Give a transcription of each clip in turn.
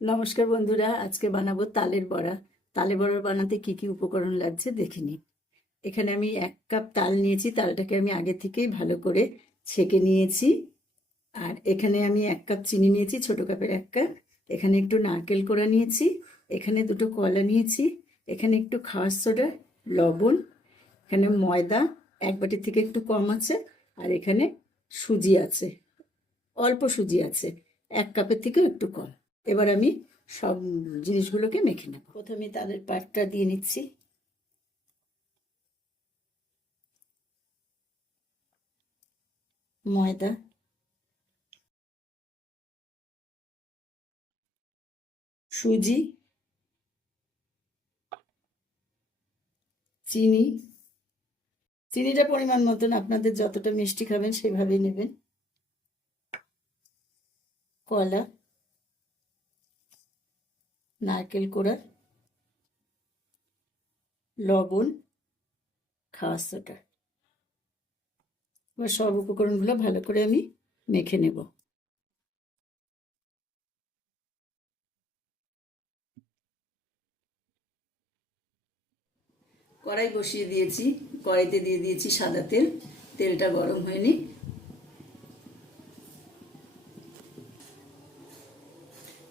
নমস্কার বন্ধুরা, আজকে বানাবো তালের বড়া। তালের বড়া বানাতে কি কি উপকরণ লাগছে দেখে এখানে আমি এক কাপ তাল নিয়েছি, তালটাকে আমি আগে থেকেই ভালো করে ছেঁকে নিয়েছি। আর এখানে আমি এক কাপ চিনি নিয়েছি, ছোট কাপের এক কাপ। এখানে একটু নারকেল কোড়া নিয়েছি, এখানে দুটো কলা নিয়েছি, এখানে একটু খাওয়ার সোডা, লবণ, এখানে ময়দা, এক বাটির থেকে একটু কম আছে, আর এখানে সুজি আছে, অল্প সুজি আছে, এক কাপের থেকেও একটু কম। এবার আমি সব জিনিসগুলোকে মেখে নেব। প্রথমে তাদের পাটটা দিয়ে নিচ্ছি। ময়দা। সুজি। চিনি। চিনিটা পরিমাণ মতন আপনাদের যতটা মিষ্টি খাবেন সেভাবেই নেবেন। কলা। নারকেল কোড়া, লবণ খাওয়ার সোডা এবার সব উপকরণগুলো ভালো করে আমি মেখে নেব। কড়াই বসিয়ে দিয়েছি। কড়াইতে দিয়ে দিয়েছি সাদা তেল। তেলটা গরম হয়নি।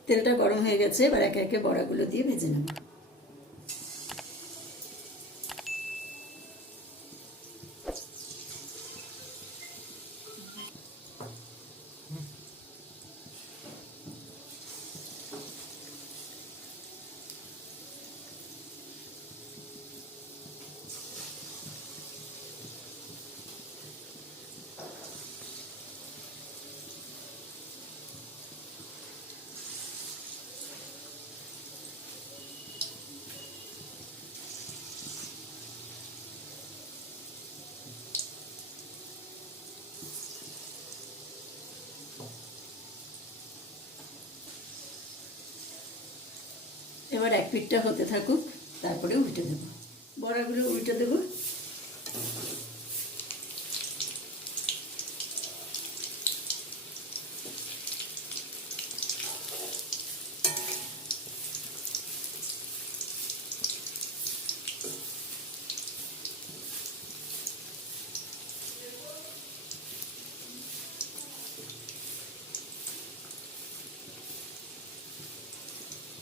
তেলটা গরম হয়ে গেছে এবার একে একে বড়াগুলো দিয়ে ভেজে নেব। এবার এক পিঠটা হতে থাকুক তারপরে উল্টে দেবো। বড়াগুলো উল্টে দেব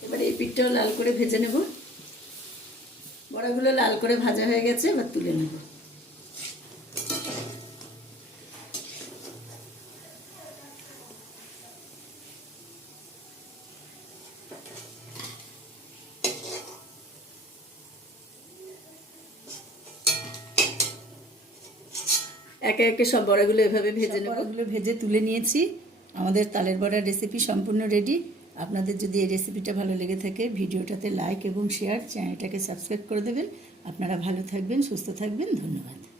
এবার এই পিঠটাও লাল করে ভেজে নেব। বড়াগুলো লাল করে ভাজা হয়ে গেছে এবার তুলে নেব। একে একে সব বড়াগুলো এভাবে ভেজে নেব। বড়াগুলো ভেজে তুলে নিয়েছি। আমাদের তালের বড়ার রেসিপি সম্পূর্ণ রেডি আপনাদের যদি এই রেসিপিটা ভালো লেগে থাকে, ভিডিওটাতে লাইক এবং শেয়ার চ্যানেলটাকে সাবস্ক্রাইব করে দেবেন। আপনারা ভালো থাকবেন, সুস্থ থাকবেন, ধন্যবাদ।